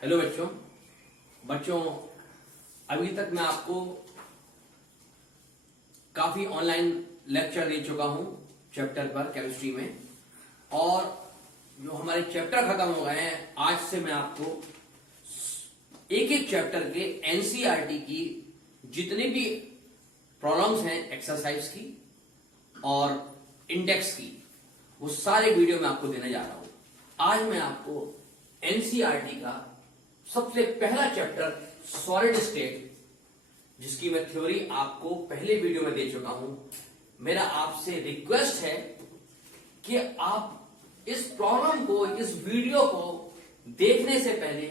Hello बच्चों बच्चों अभी तक मैं आपको काफी ऑनलाइन लेक्चर दे चुका हूं चैप्टर पर केमिस्ट्री में। और जो हमारे चैप्टर खत्म हो गए हैं, आज से मैं आपको एक एक चैप्टर के एनसीईआरटी की जितनी भी प्रॉब्लम्स हैं एक्सरसाइज की और इंडेक्स की, वो सारे वीडियो में आपको देने जा रहा हूं। आज मैं आपको एनसीईआरटी का सबसे पहला चैप्टर सॉलिड स्टेट, जिसकी मैं थ्योरी आपको पहले वीडियो में दे चुका हूं। मेरा आपसे रिक्वेस्ट है कि आप इस प्रॉब्लम को, इस वीडियो को देखने से पहले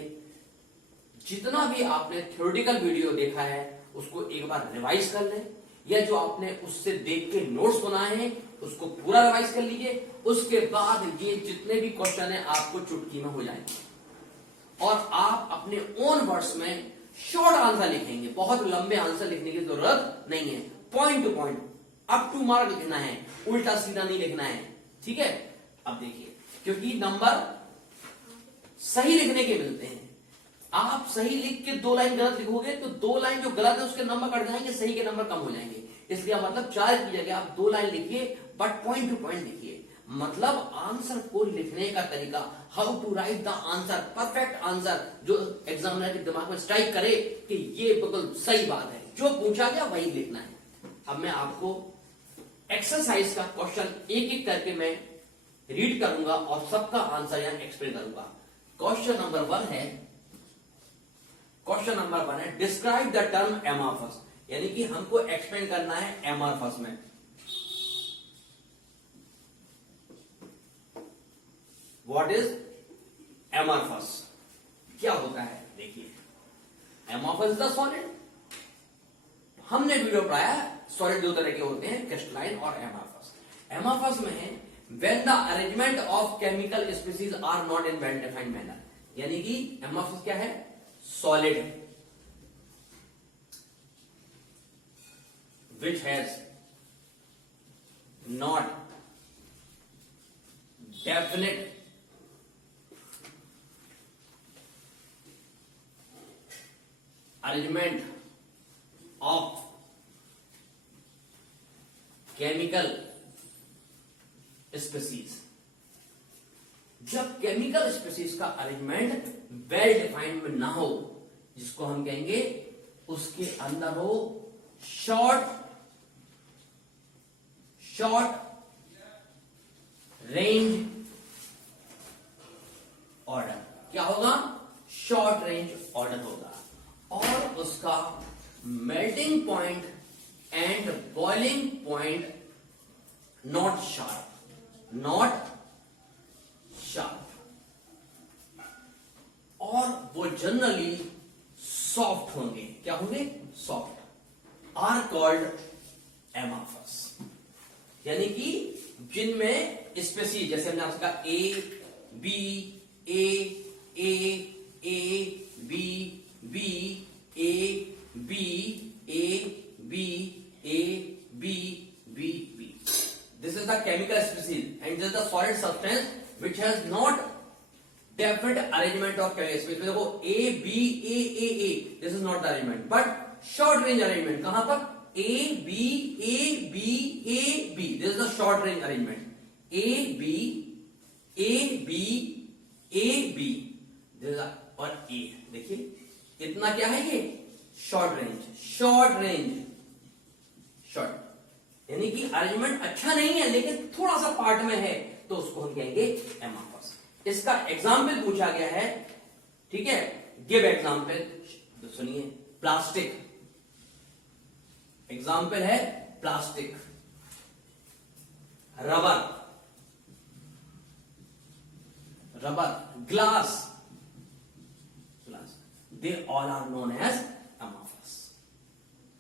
जितना भी आपने थ्योरेटिकल वीडियो देखा है उसको एक बार रिवाइज कर लें, या जो आपने उससे देख के नोट्स बनाए हैं उसको पूरा रिवाइज कर लीजिए। उसके बाद ये जितने भी क्वेश्चन है आपको चुटकी में हो जाएंगे और आप अपने ओन वर्ड्स में शॉर्ट आंसर लिखेंगे। बहुत लंबे आंसर लिखने की जरूरत नहीं है, point to point, up to mark लिखना है, उल्टा सीधा नहीं लिखना है। ठीक है, अब देखिए, क्योंकि नंबर सही लिखने के मिलते हैं। आप सही लिख के 2 लाइन गलत लिखोगे तो 2 लाइन जो गलत है उसके नंबर कट जाएंगे, सही के नंबर कम हो जाएंगे। इसलिए मतलब 4 की जगह आप 2 लाइन लिखिए, बट पॉइंट टू पॉइंट लिखिए। मतलब आंसर को लिखने का तरीका, how to write the answer, perfect answer, जो एग्जामिनर के दिमाग में स्ट्राइक करे कि ये बिल्कुल सही बात है, जो पूछा गया वही लिखना है। अब मैं आपको एक्सरसाइज का क्वेश्चन एक एक करके मैं रीड करूंगा और सबका आंसर यहां एक्सप्लेन करूंगा। क्वेश्चन नंबर 1 है, क्वेश्चन नंबर 1 है डिस्क्राइब द टर्म एमॉर्फस, यानी कि हमको एक्सप्लेन करना है एमॉर्फस में। व्हाट इज एमॉर्फस, क्या होता है? देखिए, एमॉर्फस इज द सॉलिड। हमने वीडियो पढ़ाया सॉलिड 2 तरह के होते हैं, क्रिस्टलाइन और एमॉर्फस। एमॉर्फस में है when the arrangement of chemical species are not in well defined manner, यानी कि एमॉर्फस क्या है? Solid which has not definite arrangement of chemical species। जब केमिकल स्पीसीज का अरेंजमेंट वेल डिफाइंड में ना हो, जिसको हम कहेंगे उसके अंदर हो शॉर्ट रेंज ऑर्डर। क्या होगा? शॉर्ट रेंज ऑर्डर होगा। और उसका melting point and boiling point not sharp, और वो जनरली सॉफ्ट होंगे। क्या होंगे? Soft, are called amorphous. यानी कि जिनमें स्पेसीज, जैसे हमने आपसे कहा A B A A A B B A B A B A B B B, this is the chemical species and this is the solid substance which has not definite arrangement of chemical species. देखो A B A, this is not the arrangement, but short range arrangement. कहां पर? A B A B A B, this is the short range arrangement। A B A B A B, this is और A। देखिए इतना क्या है ये? Short range, यानी कि अरेंजमेंट अच्छा नहीं है लेकिन थोड़ा सा पार्ट में है, तो उसको हम कहेंगे एमॉर्फस। इसका एग्जाम्पल पूछा गया है, ठीक है, गिव एग्जाम्पल। तो सुनिए, प्लास्टिक एग्जाम्पल है, plastic, rubber, glass, they all are known as amorphous,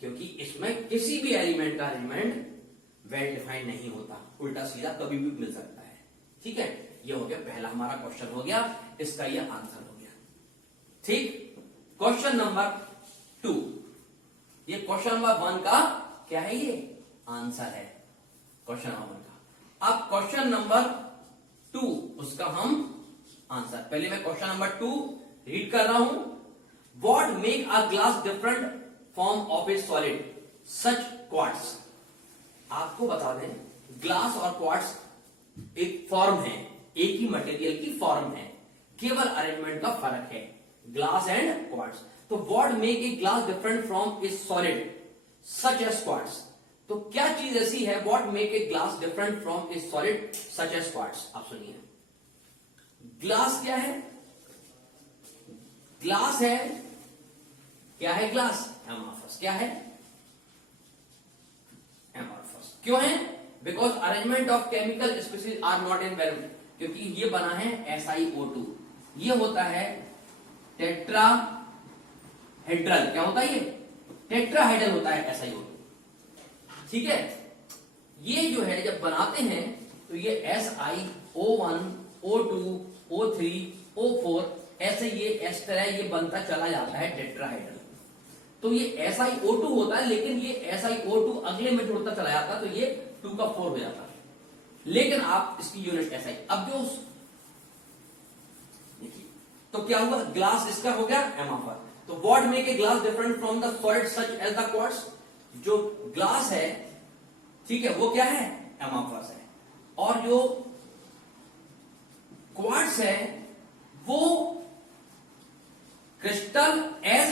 क्योंकि इसमें किसी भी एलिमेंट का अरेंजमेंट वेल डिफाइंड नहीं होता, उल्टा सीधा कभी भी मिल सकता है। ठीक है, ये हो गया पहला हमारा क्वेश्चन हो गया, इसका ये आंसर हो गया। ठीक, क्वेश्चन नंबर 2, ये क्वेश्चन नंबर 1 का क्या है? ये आंसर है क्वेश्चन नंबर 1 का। अब क्वेश्चन नंबर 2, उसका हम आंसर, पहले मैं क्वेश्चन नंबर 2 रीड कर रहा हूं, what make a glass different form of A solid such quartz. आपको बता दें ग्लास और क्वार्ट्स एक फॉर्म है, एक ही मटेरियल की फॉर्म है, केवल अरेंजमेंट का फर्क है, ग्लास एंड क्वार्ट्स। तो what make a glass different from a solid such as quartz. तो क्या चीज ऐसी है what make a glass different from a solid such as quartz. आप सुनिए, ग्लास क्या है? ग्लास है, क्या है ग्लास? एमॉर्फस। क्या है? एमॉर्फस। क्यों है? Because arrangement of chemical species are not in balance, क्योंकि ये बना है SiO2, ये होता है टेट्राहेड्रल। क्या होता है ये? टेट्राहेड्रल होता है SiO2, ठीक है। ये जो है जब बनाते हैं तो ये SiO1 O2 O3 O4 ऐसे ये इस तरह ये बनता चला जाता है टेट्राहेड्रल। तो ये SiO2 होता है, लेकिन ये SiO2 अगले में जुड़ता चला जाता है, तो ये 2 का 4 हो जाता है, लेकिन आप इसकी यूनिट SI। अब जो देखिए, तो क्या हुआ? ग्लास इसका हो गया एमॉर्फस। तो what make a glass different from the solid such as the quartz. जो ग्लास है, ठीक है, वो क्या है? एमॉर्फस है। और जो क्वार्ट्स है वो crystal as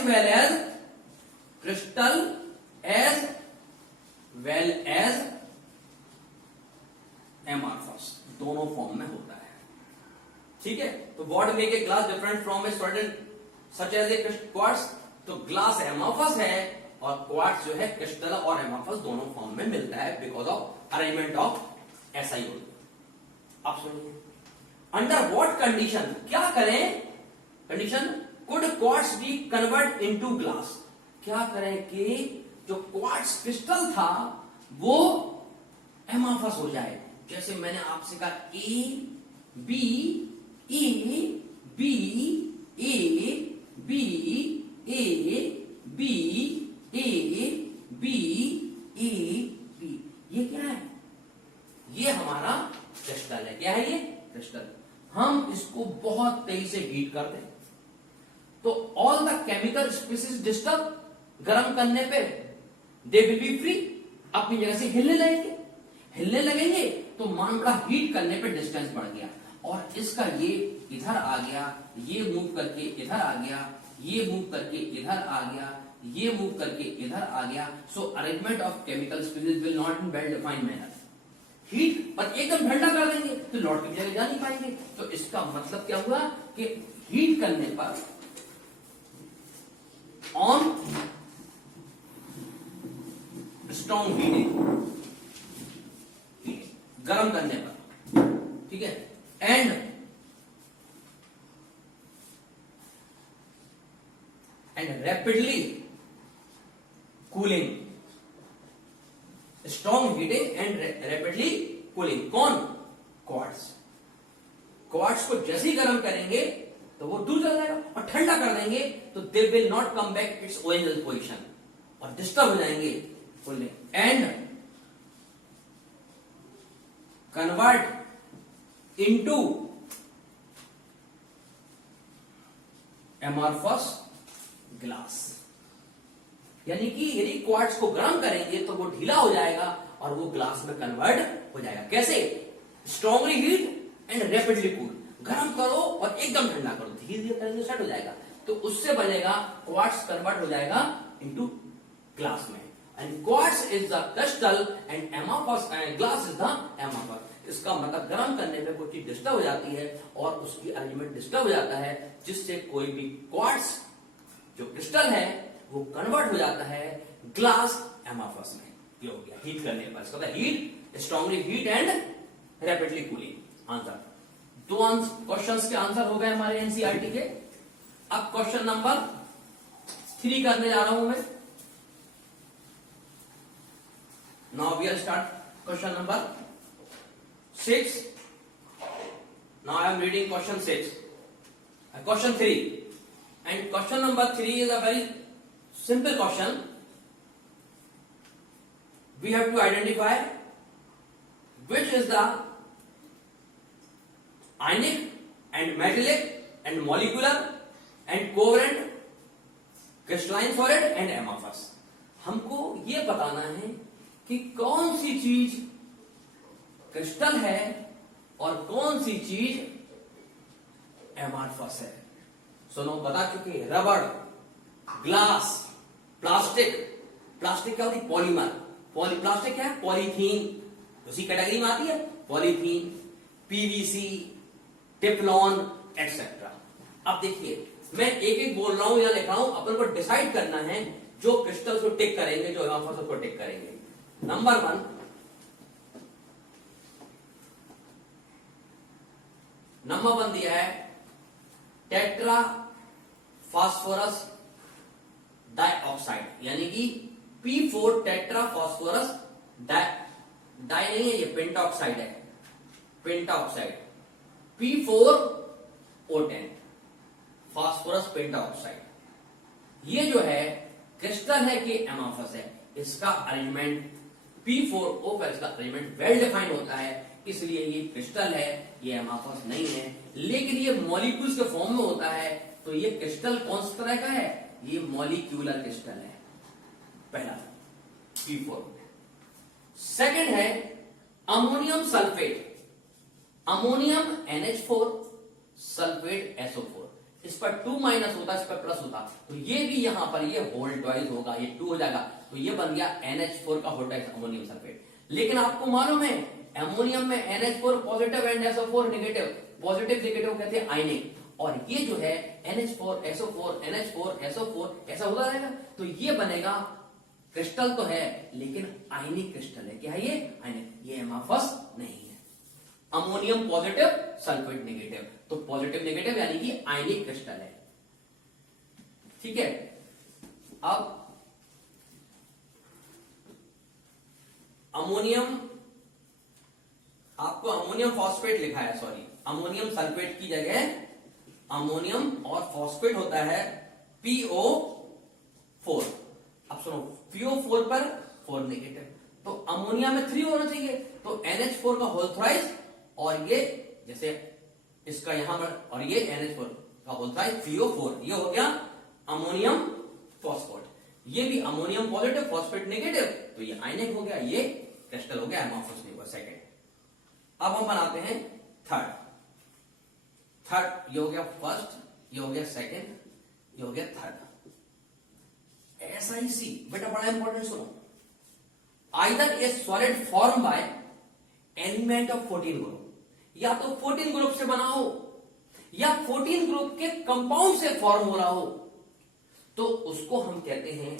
well as amorphous, दोनों फॉर्म में होता है, ठीक है। तो what make a glass different from a solid such as a quartz. तो ग्लास एमॉर्फस है और क्वार्ट्स जो है क्रिस्टल और एमॉर्फस दोनों फॉर्म में मिलता है because of arrangement of SiO2। आप सुनिए, अंडर व्हाट कंडीशन, क्या करें? Condition could quartz be convert into glass. क्या करें कि जो क्वार्ट्स क्रिस्टल था वो एमॉर्फस हो जाए। जैसे मैंने आपसे कहा A B A B A B A B A B A B, ये क्या है? ये हमारा क्रिस्टल है। क्या है ये? क्रिस्टल। हम इसको बहुत तेजी से हीट कर दें तो all the chemical species disturb, गर्म करने पे दे विल बी फ्री, अपनी जगह से हिलने लगेंगे तो मान बड़ा हीट करने पे डिस्टेंस बढ़ गया, और इसका ये इधर आ गया, ये मूव करके इधर आ गया, ये मूव करके इधर आ गया, ये मूव करके इधर आ गया। So arrangement of chemical species will not in well defined manner. Heat और एकदम ठंडा कर देंगे तो लौट की जगह जा नहीं पाएंगे। तो इसका मतलब क्या हुआ कि हीट करने पर ऑन स्ट्रॉन्ग हीटिंग, गर्म करने पर, ठीक है, and rapidly cooling, strong heating and rapidly cooling. कौन? क्वार्ट्स। क्वार्ट्स को जैसे ही गर्म करेंगे तो वो दूर चला जाएगा, और ठंडा कर देंगे तो they will not come back its original position, और डिस्टर्ब हो जाएंगे fully, and convert into amorphous glass. यानी कि यदि क्वार्ट्स को गर्म करेंगे तो वो ढीला हो जाएगा और वो ग्लास में कन्वर्ट हो जाएगा। कैसे? Strongly heat and rapidly cool. गर्म करो और एकदम ठंडा करो, धीरे धीरे करेंगे सेट हो जाएगा, तो उससे बनेगा क्वार्ट्स कन्वर्ट हो जाएगा इनटू ग्लास में। And quartz is the crystal and amorphous glass is the amorphous. इसका मतलब गर्म करने पे कोई चीज डिस्टर्ब हो जाती है और उसकी अरेंजमेंट डिस्टर्ब हो जाता है, जिससे कोई भी क्वार्ट्स जो क्रिस्टल है वो कन्वर्ट हो जाता है ग्लास एमॉर्फस में। ये हो गया हीट करने पर, इसका heat, strongly heat and rapidly cooling. Answer दो क्वेश्चंस के आंसर हो गए हमारे एनसीईआरटी के। अब क्वेश्चन नंबर 3 करने जा रहा हूं मैं। Now we are start question number 6. Now I am reading question 6. Question 3. And question number 3 is a very simple question. We have to identify which is the ionic and metallic and molecular and covalent crystalline solid and amorphous. हमको ये बताना है कि कौन सी चीज crystal है और कौन सी चीज एमार्फस है। सुनो, बता चुके, रबड़, ग्लास, प्लास्टिक। प्लास्टिक क्या होती है? पॉलीमर। प्लास्टिक क्या है? पॉलीथीन, उसी कैटेगरी में आती है पॉलीथीन, पीवीसी, टिफलॉन एक्सेट्रा। अब देखिए, मैं एक एक बोल रहा हूं या लिख रहा हूं, अपन को डिसाइड करना है जो क्रिस्टल्स को टिक करेंगे, जो एमार्फस को टिक करेंगे। नंबर 1, दिया है टेट्रा फास्फोरस डाइऑक्साइड, यानी कि P4 टेट्रा फास्फोरस डाई नहीं है, ये पेंटाऑक्साइड है, पेंटाऑक्साइड P4O10 फास्फोरस पेंटाऑक्साइड। ये जो है क्रिस्टल है कि एमार्फस है, इसका अरेंजमेंट P4O का इसका अरेंजमेंट वेल डिफाइंड होता है, इसलिए ये क्रिस्टल है, ये एमार्फस नहीं है। लेकिन ये मॉलिक्यूल्स के फॉर्म में होता है, तो ये क्रिस्टल कौन सी तरह का है? ये मॉलिक्यूलर क्रिस्टल है, पहला P4। सेकंड है ammonium sulphate, ammonium NH4 sulphate SO4। इस पर 2 माइनस होता, इस पर प्लस होता, तो ये भी यहां पर ये होल ट्वाइस होगा, ये 2 हो जाएगा, तो ये बन गया NH4 का होल ट्वाइस अमोनियम सल्फेट। लेकिन आपको मालूम है अमोनियम में NH4 positive and SO4 negative, positive negative कहते हैं आयनिक, और ये जो है NH4 SO4 NH4 SO4 ऐसा होता रहेगा, तो ये बनेगा क्रिस्टल तो है लेकिन आयनिक क्रिस्टल है। क्या है ये? आयनिक। ये एमार्फस नहीं है। अमोनियम पॉजिटिव, सल्फेट नेगेटिव, तो पॉजिटिव नेगेटिव यानी कि आयनिक क्रिस्टल है। ठीक है, अब अमोनियम, आपको अमोनियम फॉस्फेट लिखा है, सॉरी, अमोनियम सल्फेट की जगह अमोनियम और फॉस्फेट होता है PO4। अब सुनो, PO4 पर 4 नेगेटिव, तो अमोनिया में 3 होना चाहिए, तो NH4 का होल थ्राइस, और ये जैसे इसका यहां पर, और ये NH4 का होल थ्राइस PO4, ये हो गया अमोनियम फॉस्फेट। ये भी अमोनियम पॉजिटिव फॉस्फेट नेगेटिव, तो ये आयनिक हो गया, ये क्रिस्टल हो गया, एमार्फस नहीं हुआ। सेकेंड, अब हम बनाते हैं थर्ड। ये हो गया फर्स्ट, ये हो गया सेकेंड, ये हो गया थर्ड। ऐसा ही सी, बेटा बड़ा इंपॉर्टेंट सुनो, either A solid form by element of 14 group, या तो 14 ग्रुप से बना हो या 14 ग्रुप के कंपाउंड से फॉर्म हो रहा हो, तो उसको हम कहते हैं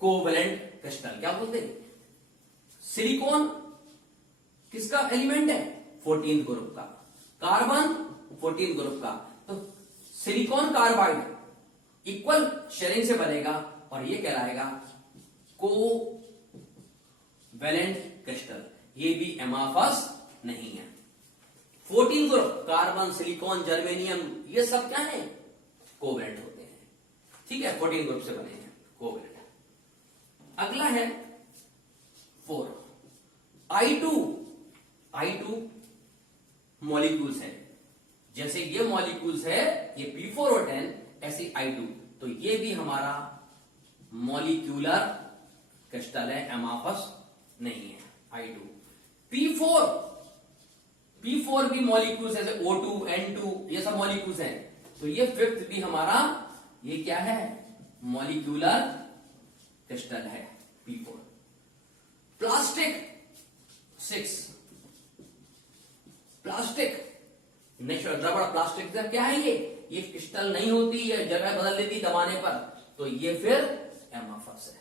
कोवेलेंट क्रिस्टल। क्या बोलते हैं? सिलिकॉन किसका एलिमेंट है? 14 ग्रुप का। कार्बन 14 ग्रुप का, तो सिलिकॉन कार्बाइड इक्वल शेयरिंग से बनेगा, और ये कहलाएगा कोवेलेंट क्रिस्टल। ये भी एमार्फस नहीं है। 14 ग्रुप, कार्बन, सिलिकॉन, जर्मेनियम, ये सब क्या है? कोवेलेंट होते हैं। ठीक है, 14 ग्रुप से बने हैं, कोवेलेंट। अगला है 4, I2 मॉलिक्यूल्स है, जैसे ये मॉलिक्यूल्स है, ये P4O10, ऐसे I2, तो ये भी हमारा मॉलिक्यूलर क्रिस्टल है, एमार्फस नहीं है। I2 P4 भी मॉलिक्यूल्स है, जैसे O2 N2, ये सब मॉलिक्यूल्स हैं, तो ये फिफ्थ भी हमारा, ये क्या है? मॉलिक्यूलर क्रिस्टल है, P4। प्लास्टिक 6, प्लास्टिक नेचुरल रबड़, प्लास्टिक क्या है? ये क्रिस्टल नहीं होती, ये जगह बदल लेती दबाने पर, तो ये फिर एमार्फस है।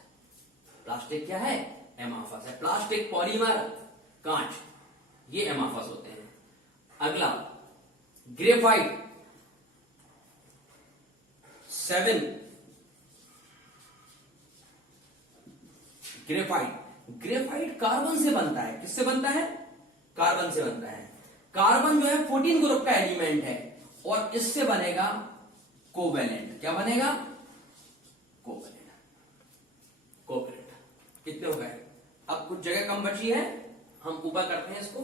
प्लास्टिक क्या है? एमार्फस है। प्लास्टिक, पॉलीमर, कांच, ये एमार्फस होते हैं। अगला ग्रेफाइट 7, ग्रेफाइट कार्बन से बनता है। किससे बनता है? कार्बन से बनता है। कार्बन जो है 14 ग्रुप का एलिमेंट है, और इससे बनेगा कोवेलेंट। क्या बनेगा? कोवेलेंट। कितने हो गए? अब कुछ जगह कम बची है, हम ऊपर करते हैं इसको।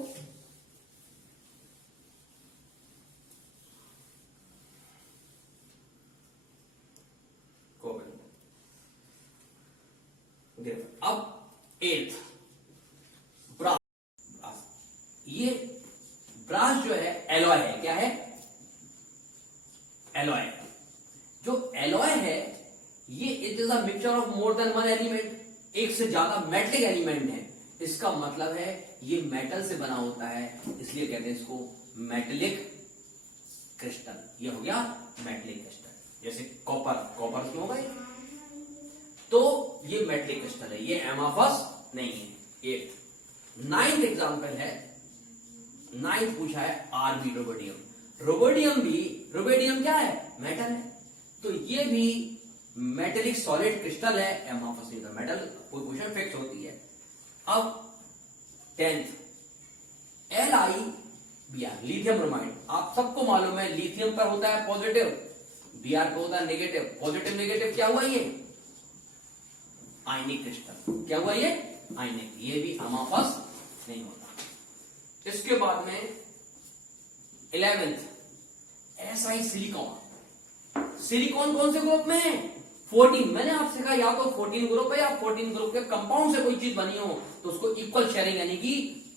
जो है एलॉय है, क्या है? एलॉय। जो एलॉय है ये it is a mixture of more than one element, एक से ज्यादा मेटलिक एलिमेंट है। इसका मतलब है ये मेटल से बना होता है, इसलिए कहते हैं इसको मेटेलिक क्रिस्टल। ये हो गया मेटेलिक क्रिस्टल। जैसे कॉपर, कॉपर में होगा तो ये मेटेलिक क्रिस्टल है, ये एमाफस नहीं है। ये 9th एग्जांपल है, 9th पूछा है आरबी रोबोडियम। रोबोडियम क्या है? मेटल है, तो ये भी मेटेलिक सॉलिड क्रिस्टल है, एमाफस नहीं। मेटल पोजीशन फिक्स होती है। अब 10th LiBr, लिथियम ब्रोमाइड। आप सबको मालूम है लिथियम पर होता है पॉजिटिव, Br पे होता है नेगेटिव। पॉजिटिव नेगेटिव क्या हुआ? ये आयनिक क्रिस्टल। क्या हुआ? ये आयनिक। ये भी अमाफस नहीं होता। इसके बाद में 11th Si सिलिकॉन। सिलिकॉन कौन से ग्रुप में है? 14। मैंने आपसे कहा या तो 14 ग्रुप है या 14 ग्रुप के कंपाउंड से कोई चीज बनी हो तो उसको इक्वल शेयरिंग यानी कि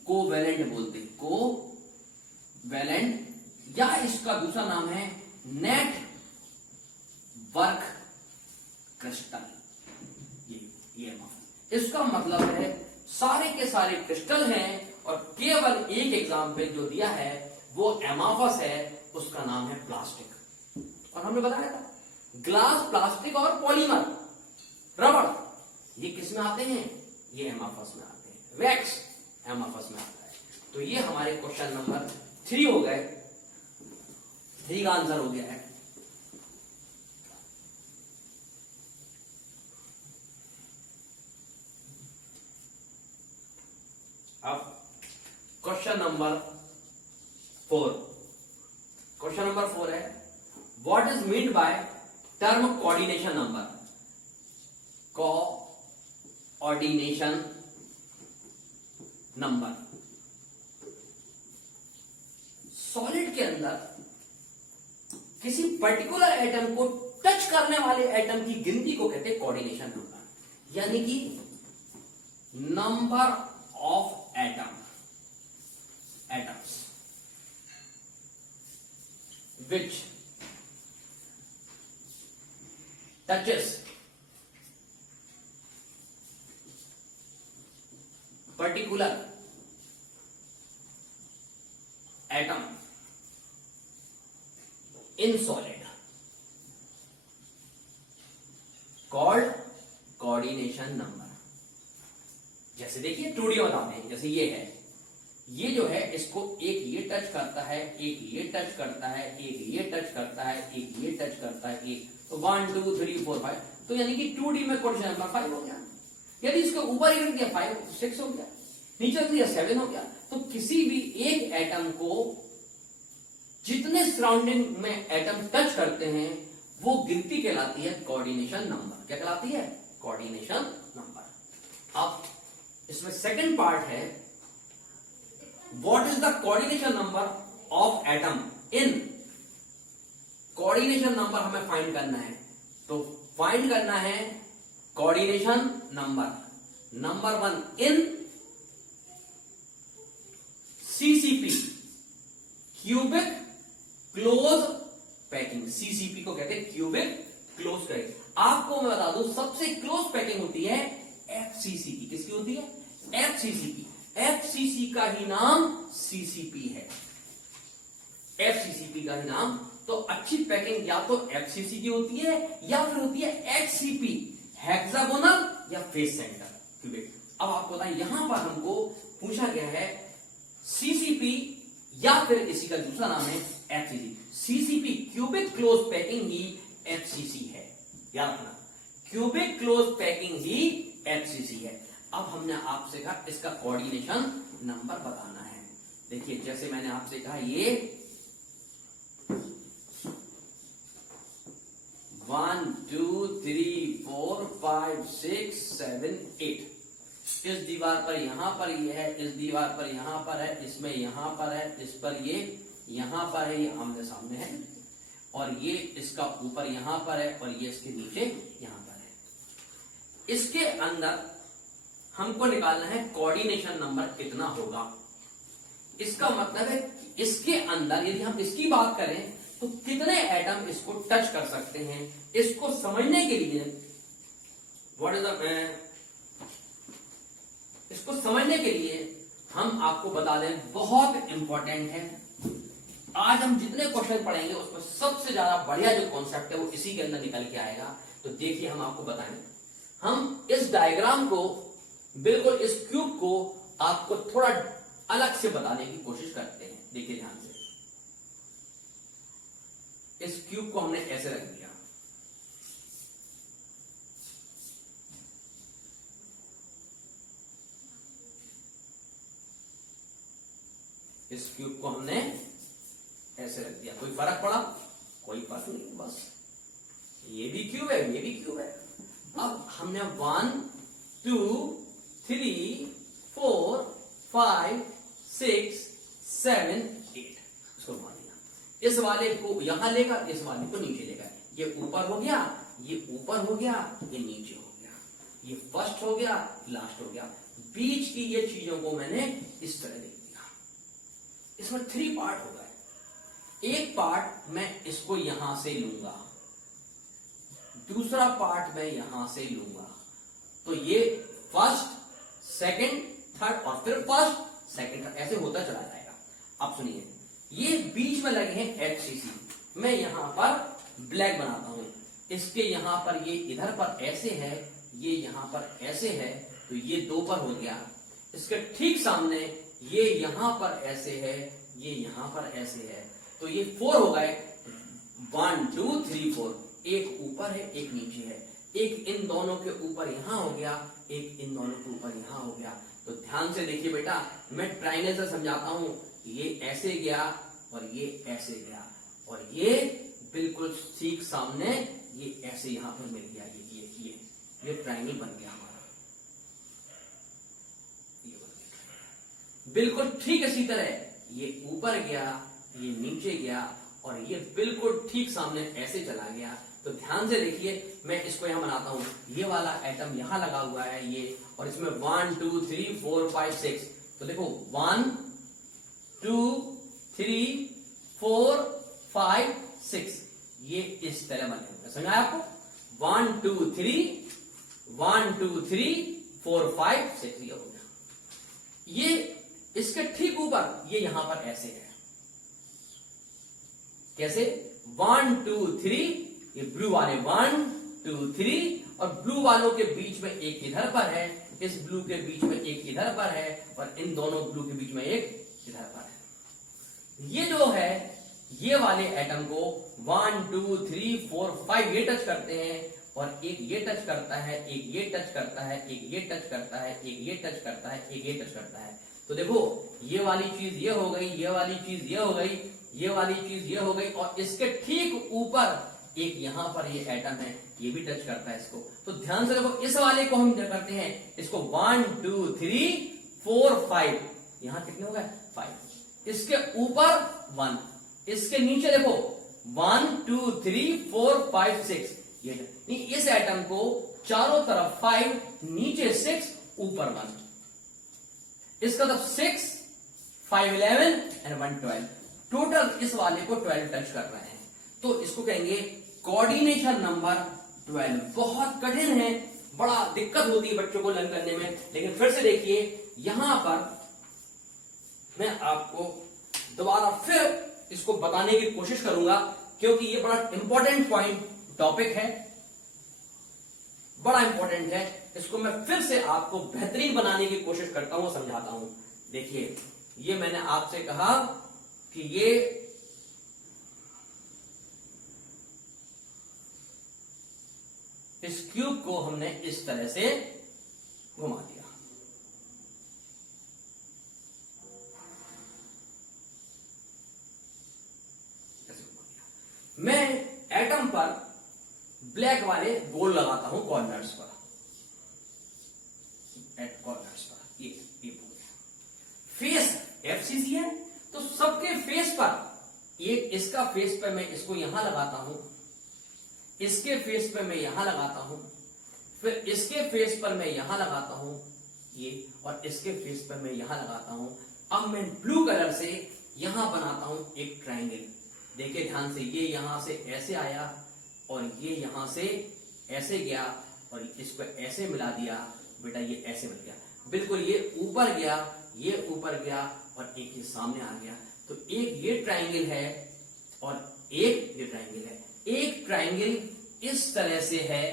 कोवैलेंट बोलते हैं। कोवैलेंट, या इसका दूसरा नाम है नेटवर्क क्रिस्टल। ये इसका मतलब है सारे के सारे क्रिस्टल हैं और केवल एक एग्जाम्पल जो दिया है वो एमाफस है, उसका नाम है प्लास्टिक। और हमने बताया था ग्लास, प्लास्टिक और पॉलीमर, रबड़, ये किस में आते हैं? ये एमाफस में आते हैं। वैक्स एमाफस में आता है। तो ये हमारे क्वेश्चन नंबर 3 हो गए। 3 का आंसर हो गया है। अब क्वेश्चन नंबर 4। क्वेश्चन नंबर 4 है what is meant by term coordination number? Coordination number solid के अंदर किसी पर्टिकुलर एटम को टच करने वाले एटम की गिनती को कहते हैं कोऑर्डिनेशन नंबर, यानी कि number of atoms which touches particular atom in solid called coordination number। जैसे देखिए 2D बताते हैं। जैसे ये है, ये जो है इसको एक ये टच करता है, एक ये टच करता है, एक ये टच करता है, एक ये टच करता है, एक तो 1 2 3 4 5, तो यानी कि 2D में कोऑर्डिनेशन नंबर 5 हो गया। यदि इसके ऊपर ही रख दिया 5 6 हो गया, नीचे रख दिया 7 हो गया। तो किसी भी एक एटम को जितने सराउंडिंग में एटम टच करते हैं वो गिनती कहलाती है कोऑर्डिनेशन नंबर। क्या कहलाती है? Coordination number. अब इसमें सेकंड पार्ट है what is the coordination number of atom in. Coordination number हमें फाइंड करना है, तो फाइंड करना है coordination number 1 in CCP, cubic close packing. CCP को कहते हैं क्यूबिक क्लोज पैकिंग। आपको मैं बता दूं सबसे क्लोज पैकिंग होती है एफसीसी की। किसकी होती है? एफसीसी की। एफसीसी का ही नाम सीसीपी है। एफसीसी का ही नाम। तो अच्छी पैकिंग या तो एफसीसी की होती है या फिर होती है एचसीपी, हेक्सागोनल या फेस सेंटर क्यूबिक। अब आपको बताएं यहां पर हमको पूछा गया है सीसीपी या फिर इसी का दूसरा नाम है FCC. CCP cubic close packing ही एफसीसी है, याद रखना। क्यूबिक क्लोज पैकिंग ही एफसीसी है। अब हमने आपसे कहा इसका कोऑर्डिनेशन नंबर बताना है। देखिए जैसे मैंने आपसे कहा ये 1 2 3 4 5 6 7 8। इस दीवार पर यहां पर ये है, इस दीवार पर यहां पर है, इसमें यहां पर है, इस पर ये यहां पर है, ये आमने सामने है, और ये इसका ऊपर यहां पर है और ये इसके नीचे यहां पर है। इसके अंदर हमको निकालना है कोऑर्डिनेशन नंबर कितना होगा। इसका मतलब है इसके अंदर यदि हम इसकी बात करें तो कितने एटम इसको टच कर सकते हैं, इसको समझने के लिए व्हाट इज द इसको समझने के लिए हम आपको बता दें, बहुत इंपॉर्टेंट है। आज हम जितने क्वेश्चन पढ़ेंगे उसमें सबसे ज्यादा बढ़िया जो कॉन्सेप्ट है वो इसी के अंदर निकल के आएगा। तो देखिए हम आपको बताएं, हम इस डायग्राम को बिल्कुल इस क्यूब को आपको थोड़ा अलग से बताने की कोशिश करते हैं। देखिए ध्यान से, इस क्यूब को हमने ऐसे रख दिया, इस क्यूब को हमने ऐसे रख दिया। कोई फर्क पड़ा? कोई फर्क नहीं, बस ये भी क्यूब है, ये भी क्यूब है। अब हमने 1 2 3 4 5 6 7 8 इसको घुमा दिया। इस वाले को यहां लेगा, इस वाले को नीचे लेगा। ये ऊपर हो गया, ये ऊपर हो गया, ये नीचे हो गया, ये फर्स्ट हो गया, लास्ट हो गया। बीच की ये चीजों को मैंने इस तरह लिख दिया। इसमें 3 पार्ट हो गए। एक पार्ट मैं इसको यहां से लूंगा, दूसरा पार्ट मैं यहां से लूंगा। तो ये फर्स्ट, सेकंड, थर्ड और फिर फर्स्ट, सेकंड, थर्ड ऐसे होता चला जाएगा। अब सुनिए, ये बीच में लगे हैं HCC, मैं यहां पर ब्लैक बनाता हूं। इसके यहां पर ये इधर पर ऐसे है, ये यहां पर ऐसे है, तो ये 2 पर हो गया। इसके ठीक सामने ये यहां पर ऐसे है, ये यहां पर ऐसे है, तो ये 4 हो गए। 1 2 3 4, एक ऊपर है एक नीचे है, एक इन दोनों के ऊपर यहां हो गया, एक इन दोनों के ऊपर यहां हो गया। तो ध्यान से देखिए बेटा, मैं ट्रायंगल से समझाता हूं। ये ऐसे गया और ये ऐसे गया, और ये बिल्कुल ठीक सामने ये ऐसे यहां पर मिल गया। ये ट्रायंगल बन गया हमारा, ये बन गया। बिल्कुल ठीक इसी तरह ये ऊपर गया, ये नीचे गया, और ये बिल्कुल ठीक सामने ऐसे चला गया। तो ध्यान से देखिए, मैं इसको यहां बनाता हूं। ये वाला एटम यहां लगा हुआ है ये, और इसमें 1 2 3 4 5 6। तो देखो 1 2 3 4 5 6, ये इस तरह बने हुए। समझ आया आपको? 1 2 3 1 2 3 4 5 6, ये हो गया। ये इसके ठीक ऊपर ये यहां पर ऐसे है। कैसे? 1 2 3, ये ब्लू वाले 1 2 3, और ब्लू वालों के बीच में एक इधर पर है, इस ब्लू के बीच में एक इधर पर है, और इन दोनों ब्लू के बीच में एक इधर पर है। ये जो है, ये वाले एटम को 1 2 3 4 5 ये टच करते हैं, और एक ये टच करता है, एक ये टच करता है, एक ये टच करता है, एक ये टच करता है, एक ये टच करता है। तो देखो, ये वाली चीज ये हो गई, ये वाली चीज ये हो गई, ये वाली चीज ये हो गई, और इसके ठीक ऊपर एक यहां पर ये एटम है, ये भी टच करता है इसको। तो ध्यान से देखो, इस वाले को हम क्या करते हैं, इसको 1 2 3 4 5, यहां कितने हो गए 5, इसके ऊपर 1, इसके नीचे देखो 1 2 3 4 5 6, ये इस एटम को चारों तरफ 5, नीचे 6, ऊपर 1, इसका मतलब 6 5 11 एंड 1 12, टोटल इस वाले को 12 टच कर रहे हैं। तो इसको कहेंगे कोऑर्डिनेशन नंबर 12। बहुत कठिन है, बड़ा दिक्कत होती है बच्चों को लर्न करने में, लेकिन फिर से देखिए, यहां पर मैं आपको दोबारा फिर इसको बताने की कोशिश करूंगा, क्योंकि ये बड़ा इंपॉर्टेंट पॉइंट टॉपिक है, बड़ा इंपॉर्टेंट है। इसको मैं फिर से आपको बेहतरीन बनाने की कोशिश करता हूं, समझाता हूं। देखिए, ये मैंने आपसे कहा कि ये इस क्यूब को हमने इस तरह से घुमा दिया। मैं एटम पर ब्लैक वाले गोल लगाता हूं कॉर्नर्स पर, एट कॉर्नर्स पर ये हो गया। फेस FCC है, तो सबके फेस पर, एक इसका फेस पे मैं इसको यहां लगाता हूं, इसके फेस पे मैं यहां लगाता हूं, फिर इसके फेस पर मैं यहां लगाता हूं ये, और इसके फेस पर मैं यहां लगाता हूं। अब मैं ब्लू कलर से यहां बनाता हूं एक ट्राइंगल। देखिए ध्यान से, ये यहां से ऐसे आया और ये यहां से ऐसे गया और इसको ऐसे मिला दिया बेटा, ये ऐसे मिल गया। बिल्कुल ये ऊपर गया, ये ऊपर गया और एक ये सामने आ गया। तो एक ये ट्राइंगल है और एक ये ट्राइंगल है। एक ट्राइंगल इस तरह से है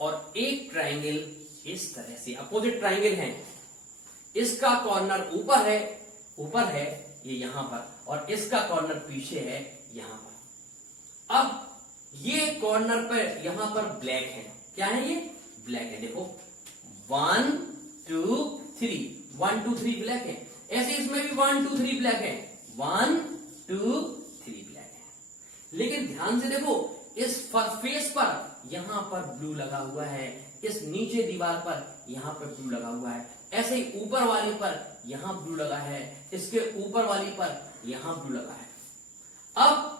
और एक ट्राइंगल इस तरह से, अपोजिट ट्राइंगल है। इसका कॉर्नर ऊपर है ये यहां पर, और इसका कॉर्नर पीछे है यहां पर। अब ये कॉर्नर पर यहां पर ब्लैक है। क्या है ये? ब्लैक है। देखो 1 2 3, 1 2 3 ब्लैक है। ऐसे इसमें भी 1 2 3 ब्लैक है, 1 2 3 ब्लैक है। लेकिन ध्यान से देखो, इस फेस पर यहां पर ब्लू लगा हुआ है, इस नीचे दीवार पर यहां पर ब्लू लगा हुआ है, ऐसे ही ऊपर वाले पर यहां ब्लू लगा है, इसके ऊपर वाली पर यहां ब्लू लगा है। अब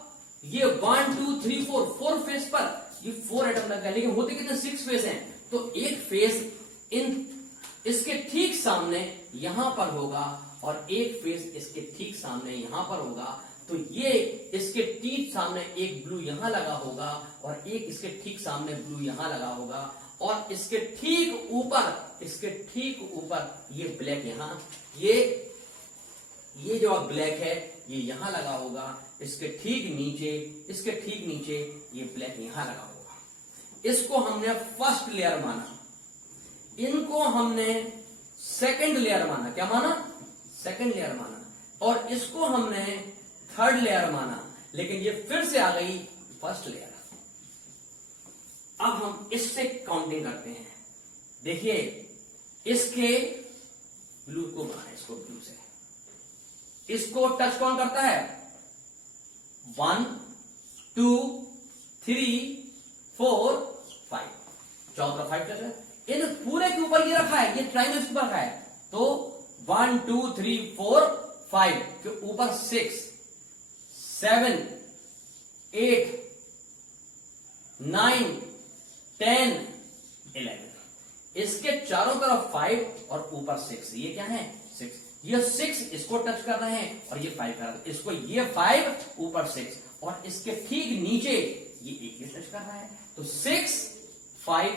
ये 1 2 3 4 फेस पर ये 4 एटम लग गया। लेकिन होते कितने? 6 फेस हैं। तो एक फेस इसके ठीक सामने यहां पर होगा और एक फेस इसके ठीक सामने यहां पर होगा। तो ये इसके ठीक सामने एक ब्लू यहां लगा होगा और एक इसके ठीक सामने ब्लू यहां लगा होगा, और इसके ठीक ऊपर ये ब्लैक यहां, ये जो ब्लैक है ये यहां लगा होगा। इसके ठीक नीचे ये ब्लैक यहां लगा होगा। इसको हमने फर्स्ट लेयर माना, इनको हमने सेकंड लेयर माना। क्या माना? सेकंड लेयर माना। और इसको हमने थर्ड लेयर माना, लेकिन ये फिर से आ गई फर्स्ट लेयर। अब हम इससे काउंटिंग करते हैं। देखिए इसके ब्लू को माना, इसको ब्लू से, इसको टच कौन करता है? 1 2 3 4 5, चौथा 5 टच है। इन पूरे के ऊपर ये रखा है, ये ट्राइंगल के ऊपर रखा है। तो 1 2 3 4 5 के ऊपर 6 7 8 9 10 11, इसके चारों तरफ 5 और ऊपर 6। ये क्या है? 6। ये 6 इसको टच कर रहे हैं और ये 5 कर रहे हैं। इसको ये 5 ऊपर 6 और इसके ठीक नीचे ये एक ये टच कर रहा है। तो 6 5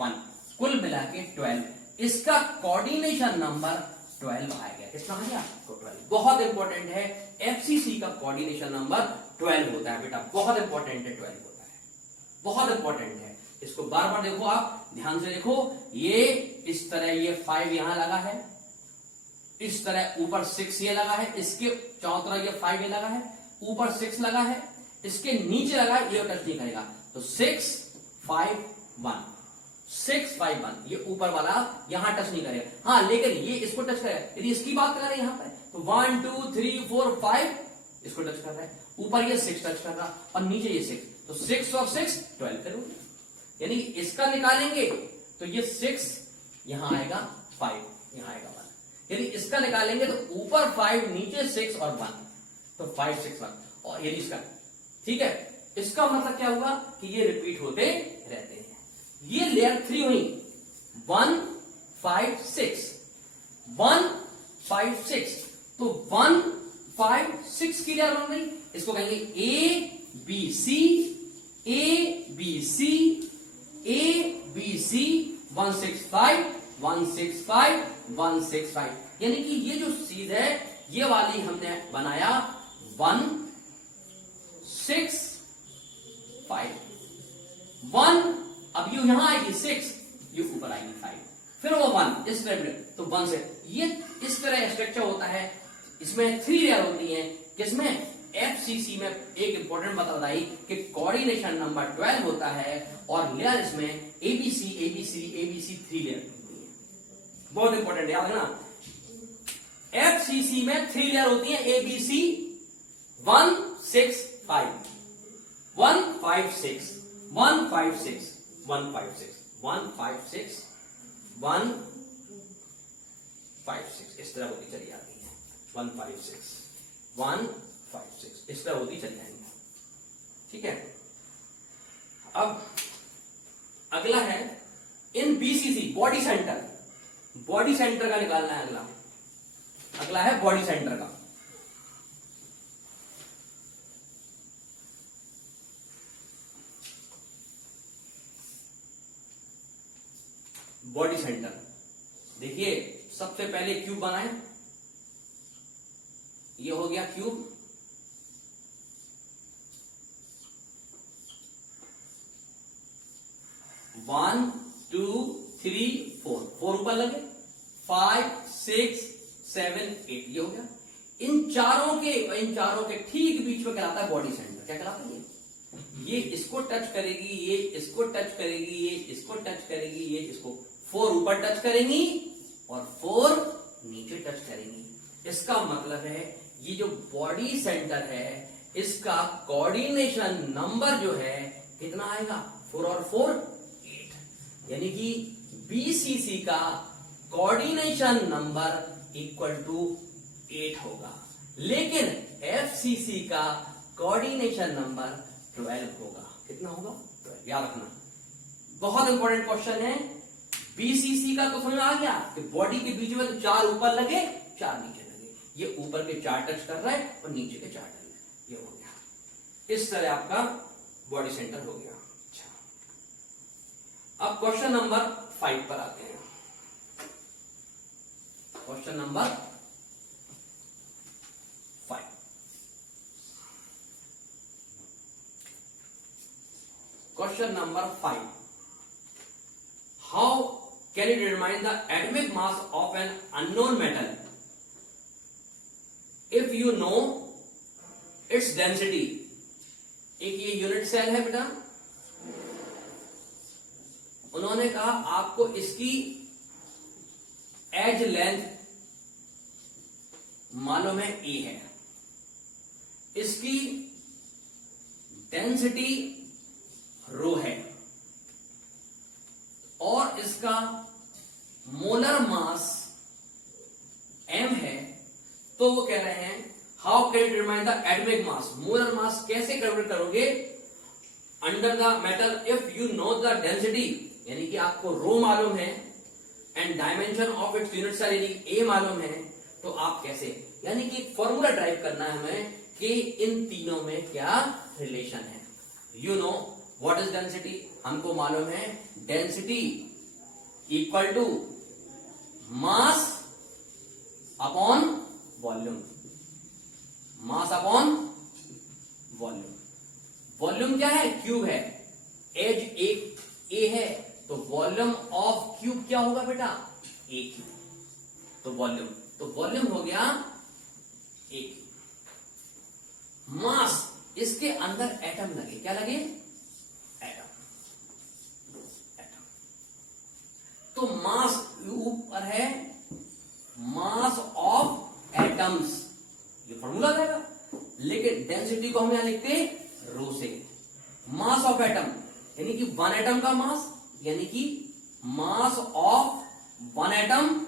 1 कुल मिला के 12। इसका कोऑर्डिनेशन नंबर 12 आ गया। कितना आ गया? तो 12। बहुत इंपॉर्टेंट है, एफसीसी का कोऑर्डिनेशन नंबर 12 होता है बेटा, बहुत इंपॉर्टेंट है, 12 होता है, बहुत इंपॉर्टेंट है। इसको बार बार देखो, आप ध्यान से देखो। ये इस तरह ये 5 यहां लगा है, इस तरह ऊपर 6 ये लगा है, इसके चारों तरफ ये 5 ये लगा है, ऊपर 6 लगा है, इसके नीचे लगा है, ये टच नहीं करेगा। तो 6 5 1 6 5 1, ये ऊपर वाला यहां टच नहीं करेगा। हाँ, लेकिन ये इसको टच करेगा। यदि इसकी बात कर रहे हैं यहां पर, तो 1 2 3 4 5 इसको टच कर रहा है, ऊपर ये 6 टच कर रहा और नीचे ये 6। तो 6 और 6 12 करोगे। यानी इसका निकालेंगे तो ये 6 यहां आएगा, 5 यहां आएगा 1। यदि इसका निकालेंगे तो ऊपर 5 नीचे 6 और 1, तो 5 6 1। और यदि इसका, ठीक है, इसका मतलब क्या हुआ कि ये रिपीट होते रहते हैं। ये लेयर 3 हुई, 1 5 6 1 5 6। तो 1 5 6 की लेयर बन गई। इसको कहेंगे A B C A B C A B C 1 6 5 1 6 5 1 6 5। यानी कि ये जो सीध है ये वाली हमने बनाया 1 6 5 1। अब यू यहां आएगी 6, ये ऊपर आएगी 5, फिर वो 1 इस तरह। तो 1 से ये इस तरह स्ट्रक्चर होता है। इसमें 3 लेयर होती है। किसमें? एफसीसी में। एक इंपॉर्टेंट बात बताई कि कोऑर्डिनेशन नंबर 12 होता है और लेयर इसमें एबीसी एबीसी एबीसी 3 लेयर होती है। बहुत इंपॉर्टेंट, याद है ना। एफसीसी में 3 लेयर होती है, एबीसी 1 6 5 1 5 6 1 5 6 1 5 6 1 5 6 1 5 6 इस तरह होती चली जाती है। 1 5 6 1 5 6 इस तरह होती चली जाएंगी। ठीक है। अब अगला है in BCC, body centre. Body centre का निकालना है अगला। अगला है बॉडी सेंटर का। बॉडी सेंटर देखिए, सबसे पहले क्यूब बनाए, ये हो गया cube. One two three four ऊपर लगे, 5 6 7 8 ये हो गया। इन चारों के ठीक बीच में कहलाता है बॉडी सेंटर। क्या कहलाता है? ये इसको टच करेगी, ये इसको टच करेगी, ये इसको टच करेगी, ये इसको, 4 ऊपर टच करेंगी और 4 नीचे टच करेंगी। इसका मतलब है ये जो बॉडी सेंटर है इसका कोऑर्डिनेशन नंबर जो है कितना आएगा? 4 और 4 8, यानी कि बीसीसी का कोऑर्डिनेशन नंबर इक्वल टू 8 होगा, लेकिन एफसीसी का कोऑर्डिनेशन नंबर 12 होगा। कितना होगा? 12। याद रखना, बहुत इंपॉर्टेंट क्वेश्चन है। बीसीसी का तो समझ में आ गया कि बॉडी के बीच में तो 4 ऊपर लगे 4 नीचे लगे, ये ऊपर के 4 टच कर रहा है और नीचे के 4 टच कर रहा है, ये हो गया। इस तरह आपका बॉडी सेंटर हो गया। अच्छा, अब क्वेश्चन नंबर 5 पर आते हैं। Question number 5, question number 5, how can you determine the atomic mass of an unknown metal if you know its density? एक ये यूनिट सेल है बेटा, उन्होंने कहा आपको इसकी एज लेंथ मालूम है ए है, इसकी डेंसिटी रो है और इसका मोलर मास m है। तो वो कह रहे हैं how can you determine the atomic mass? Molar mass कैसे कैलकुलेट करोगे under the metal if you know the density, यानी कि आपको रो मालूम है and dimension of its unit cell यानी ए मालूम है, तो आप कैसे, यानी कि एक फॉर्मूला ड्राइव करना है हमें कि इन तीनों में क्या रिलेशन है। You know what is density, हमको मालूम है density equal to mass upon volume, mass upon volume. Volume क्या है? क्यूब है, एज एक ए है, तो वॉल्यूम ऑफ क्यूब क्या होगा बेटा? ए क्यूब। तो वॉल्यूम हो गया ए क्यूब। मास, इसके अंदर एटम लगे, क्या लगे? तो मास ऊपर है मास ऑफ एटम्स, ये फॉर्मूला रहेगा, लेकिन डेंसिटी को हम यहां लिखते रो से। मास ऑफ एटम यानी कि 1 एटम का मास, यानी कि mass of 1 atom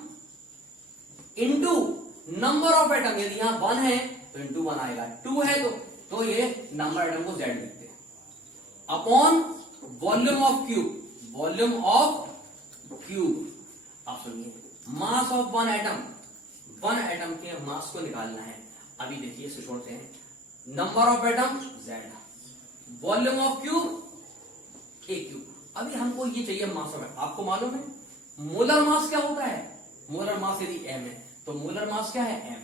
into number of atom, यदि यहां 1 है तो इंटू 1 आएगा, 2 है तो ये नंबर एटम को Z लिखते हैं, upon volume of cube, volume of cube. आप सुनिए, मास ऑफ 1 एटम, 1 एटम के मास को निकालना है। अभी देखिए इसे छोड़ते हैं, number of atom Z, volume of cube A cube. अभी हमको ये चाहिए मास ऑफ एटम। आपको मालूम है मोलर मास क्या होता है? मोलर मास यदि m है तो मोलर मास क्या है? m।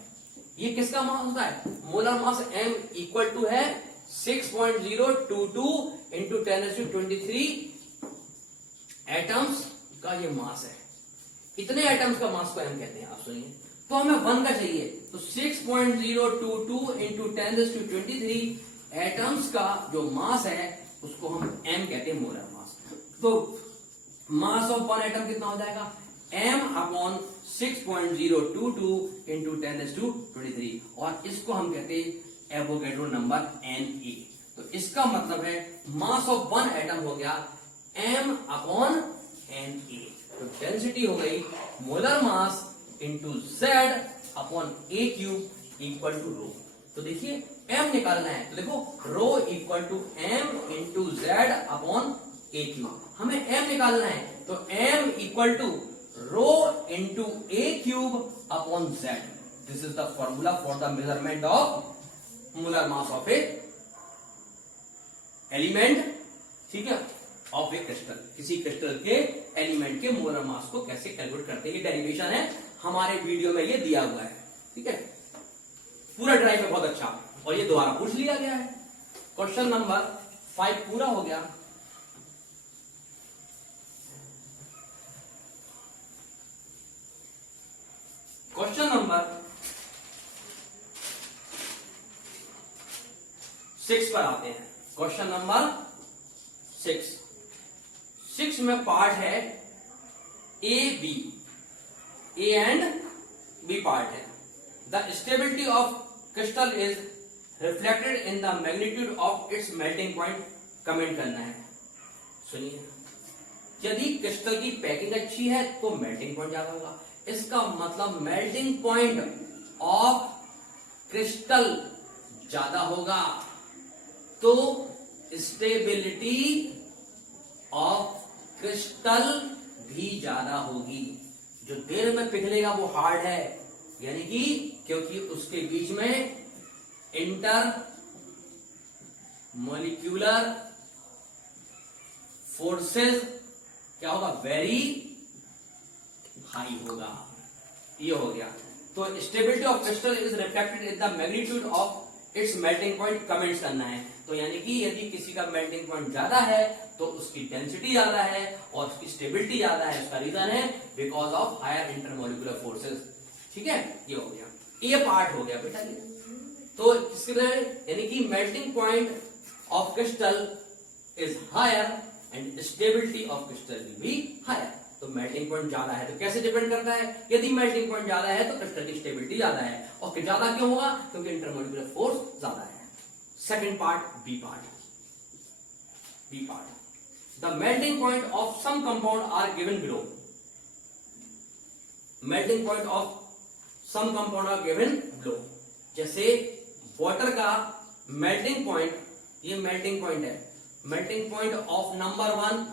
ये किसका मास होता है? Molar mass m equal to है 6.022 इंटू 10⁻23 एटम्स का ये मास है। इतने एटम्स का मास को m कहते हैं। आप सुनिए, तो हमें 1 का चाहिए, तो 6.022 इंटू 10⁻23 एटम्स का जो मास है उसको हम m कहते हैं, मोलर मास। तो मास ऑफ 1 एटम कितना हो जाएगा? m अपॉन 6.022 इंटू 10⁻23, और इसको हम कहते हैं एवोगैड्रो नंबर Na। तो इसका मतलब है मास ऑफ 1 एटम हो गया m अपॉन Na। तो डेंसिटी हो गई molar mass into Z upon a cube equal to rho. तो देखिए m निकालना है, तो देखो rho equal to m into Z upon a cube. हमें m निकालना है, तो m equal to rho into a cube upon Z। This is the formula for the measurement of molar mass of a element, ठीक है, of a crystal. किसी crystal के element के molar mass को कैसे कैलकुलेट करते हैं, ये डेरिवेशन है, हमारे वीडियो में ये दिया हुआ है, ठीक है, पूरा ड्राइव है, बहुत अच्छा, और ये दोबारा पूछ लिया गया है। क्वेश्चन नंबर 5 पूरा हो गया। क्वेश्चन नंबर 6 पर आते हैं। क्वेश्चन नंबर 6 में पार्ट है A B, A and B part है। The stability of crystal is reflected in the magnitude of its melting point. Comment करना है, सुनिए। यदि क्रिस्टल की पैकिंग अच्छी है तो मेल्टिंग पॉइंट ज्यादा होगा। इसका मतलब मेल्टिंग पॉइंट ऑफ क्रिस्टल ज्यादा होगा तो स्टेबिलिटी ऑफ क्रिस्टल भी ज्यादा होगी। जो देर में पिघलेगा वो हार्ड है, यानी कि क्योंकि उसके बीच में इंटर मॉलिक्यूलर फोर्सेस क्या होगा, वेरी हाई होगा। ये हो गया। तो stability of crystal is reflected in the magnitude of its melting point. Comments करना है, तो यानी कि यदि किसी का मेल्टिंग पॉइंट ज्यादा है तो उसकी डेंसिटी ज्यादा है और उसकी स्टेबिलिटी ज्यादा है। उसका रीजन है because of higher intermolecular forces, ठीक है। ये हो गया, ये पार्ट हो गया बेटा। ये तो किसके यानी कि melting point of crystal is higher and stability of crystal will be higher. तो मेल्टिंग पॉइंट ज्यादा है तो कैसे डिपेंड करता है, यदि मेल्टिंग पॉइंट ज्यादा है तो क्रिस्टल की स्टेबिलिटी ज्यादा है। और ज्यादा क्यों होगा, क्योंकि इंटरमोलिकुलर फोर्स ज्यादा है। Second part, B part. B part, the melting point of some compound are given below. Melting point of some compound are given below. जैसे वाटर का मेल्टिंग पॉइंट, ये मेल्टिंग पॉइंट है, melting point of number 1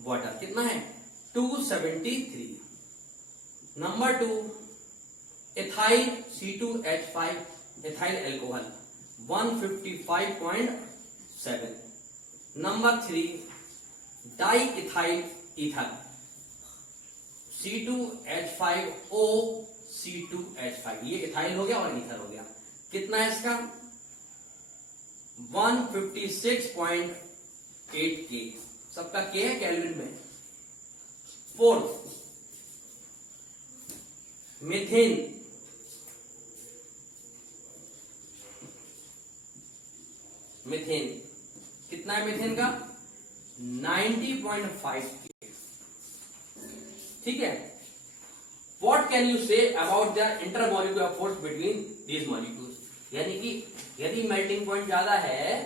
water कितना है, 273। Number 2 ethyl C2H5, ethyl alcohol 155.7। Number 3 diethyl ether C2H5O C2H5, ये ethyl हो गया और ईथर हो गया। कितना है इसका, 156.8 के, सबका के है केल्विन में। फोर्थ मीथेन, मीथेन कितना है, मीथेन का 90.5 के, ठीक है। What can you say about the intermolecular force between these molecules? यानी कि यदि मेल्टिंग पॉइंट ज्यादा है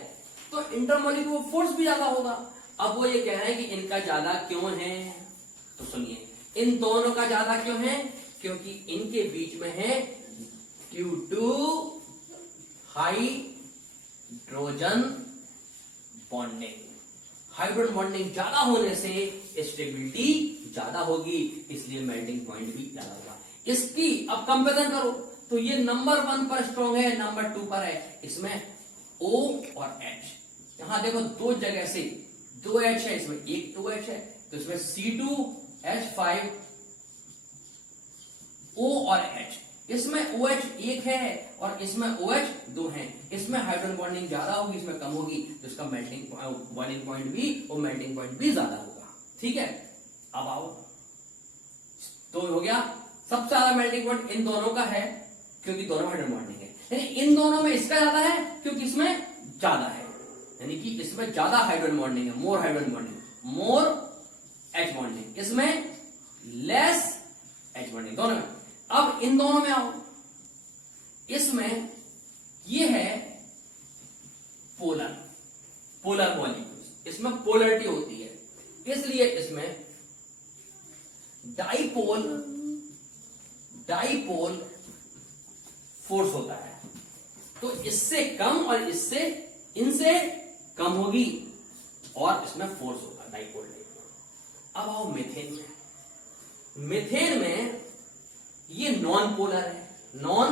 तो इंटरमोलिक्यूलर फोर्स भी ज्यादा होगा। अब वो ये कह रहे हैं कि इनका ज्यादा क्यों है, तो सुनिए, इन दोनों का ज्यादा क्यों है, क्योंकि इनके बीच में है due to hydrogen bonding. Hydrogen bonding ज्यादा होने से स्टेबिलिटी ज्यादा होगी, इसलिए मेल्टिंग पॉइंट भी ज्यादा होगा। इसकी अब कंपेरिजन करो तो ये नंबर 1 पर स्ट्रॉन्ग है, नंबर 2 पर है। इसमें O और H, यहां देखो दो जगह से 2 H है, इसमें एक 2 H है, तो इसमें C2H5O और H, इसमें OH एक है और इसमें OH 2 है। इसमें हाइड्रोजन बॉन्डिंग ज्यादा होगी, इसमें कम होगी, तो इसका मेल्टिंग बॉइलिंग पॉइंट भी और मेल्टिंग पॉइंट भी ज्यादा होगा, ठीक है। अब आओ, तो हो गया सबसे ज्यादा मेल्टिंग पॉइंट इन दोनों का है क्योंकि दोनों हाइड्रोजन बॉन्डिंग है, यानी इन दोनों में इसका ज्यादा है क्योंकि इसमें ज्यादा है, यानी कि इसमें ज्यादा हाइड्रोजन बॉन्डिंग है, मोर हाइड्रोजन बॉन्डिंग, मोर H बॉन्डिंग, इसमें लेस H बॉन्डिंग, दोनों में। अब इन दोनों में आओ, इसमें ये है पोलर, पोलर मॉलिक्यूल्स, इसमें पोलरिटी होती है, इसलिए इसमें डाइपोल, डाइपोल फोर्स होता है। तो इससे कम और इससे इनसे कम होगी और इसमें फोर्स होगा, डाइपोल डाइपोल। अब आओ मीथेन में, मीथेन में ये नॉन पोलर है, नॉन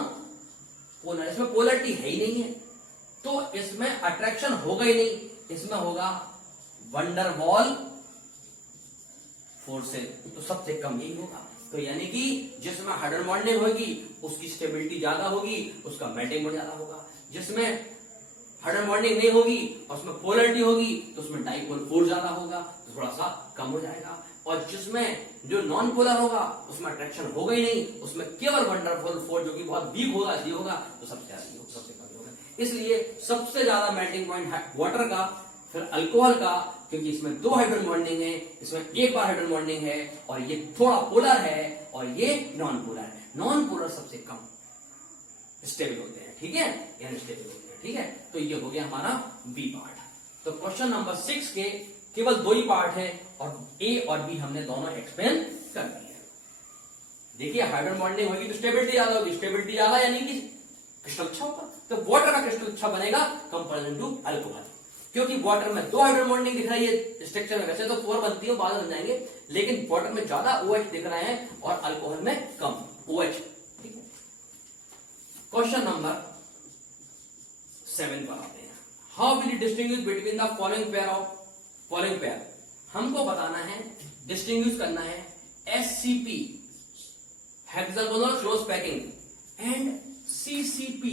पोलर, इसमें पोलरिटी है ही नहीं है, तो इसमें अट्रैक्शन होगा ही नहीं, इसमें होगा वंडरवॉल फोर्सेस, तो सबसे कम यही होगा। तो यानी कि जिसमें हाइड्रोजन बॉन्डिंग होगी उसकी स्टेबिलिटी ज्यादा होगी, उसका मेल्टिंग पॉइंट ज्यादा होगा। जिसमें हाइड्रोजन बॉन्डिंग नहीं होगी और उसमें पोलरिटी होगी तो उसमें डाइपोल फोर्स ज्यादा होगा, तो थोड़ा सा कम हो जाएगा। और जिसमें जो नॉन पोलर होगा उसमें अट्रैक्शन होगा ही नहीं, उसमें केवल वंडरफुल फोर्स जो कि बहुत वीक होगा ये होगा, तो सबसे ज्यादा होगा, सबसे कम होगा। इसलिए सबसे ज्यादा मेल्टिंग पॉइंट है वाटर का, फिर अल्कोहल का, क्योंकि इसमें 2 हाइड्रोजन बॉन्डिंग है, इसमें एक बार हाइड्रोजन बॉन्डिंग है, और ये थोड़ा पोलर है और ये नॉन पोलर है। नॉन पोलर सबसे कम स्टेबल होते हैं, ठीक है, यानी स्टेबल होते हैं, ठीक है। तो ये हो गया हमारा बी पार्ट। तो क्वेश्चन नंबर 6 के केवल 2 ही पार्ट है और ए और बी हमने दोनों एक्सप्लेन कर दिए। देखिए हाइड्रोजन बॉन्डिंग होगी तो स्टेबिलिटी ज्यादा होगी, स्टेबिलिटी ज्यादा यानी कि क्रिस्टल अच्छा होगा, तो वाटर का क्रिस्टल अच्छा बनेगा कंपेरिजन टू अल्कोहल, क्योंकि वाटर में 2 हाइड्रोजन बॉन्डिंग दिख रही है स्ट्रक्चर में, वैसे तो 4 बनती है, बाद बन जाएंगे, लेकिन वाटर में ज्यादा OH दिख रहे हैं और अल्कोहल में कम OH। ठीक है, क्वेश्चन नंबर 7 पर आते हैं। How will you distinguish between the following pair. हमको बताना है, डिस्टिंग्विश करना है SCP hexagonal close packing and CCP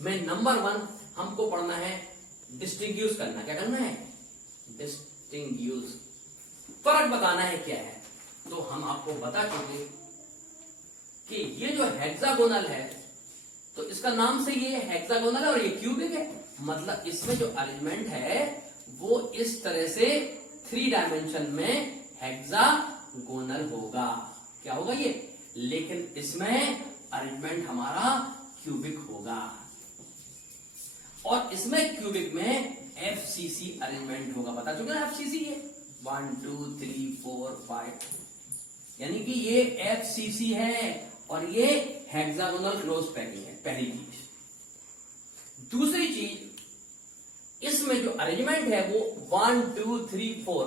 में नंबर 1 हमको पढ़ना है डिस्टिंग्विश करना। क्या करना है? डिस्टिंग्विश, फर्क बताना है क्या है। तो हम आपको बता चुके कि ये जो हेक्सागोनल है तो इसका नाम से ये हेक्सागोनल है और ये क्यूबिक है, मतलब इसमें जो अरेंजमेंट है वो इस तरह से 3 डायमेंशन में हेक्सागोनल होगा। क्या होगा ये? लेकिन इसमें अरेंजमेंट हमारा क्यूबिक होगा, और इसमें क्यूबिक में FCC अरेंजमेंट होगा। बता चुके ना FCC ये 1 2 3 4 5, यानी कि ये FCC है और ये हेक्सागोनल क्लोज पैकिंग है, पहली चीज। दूसरी चीज, इसमें जो अरेंजमेंट है वो 1 2 3 4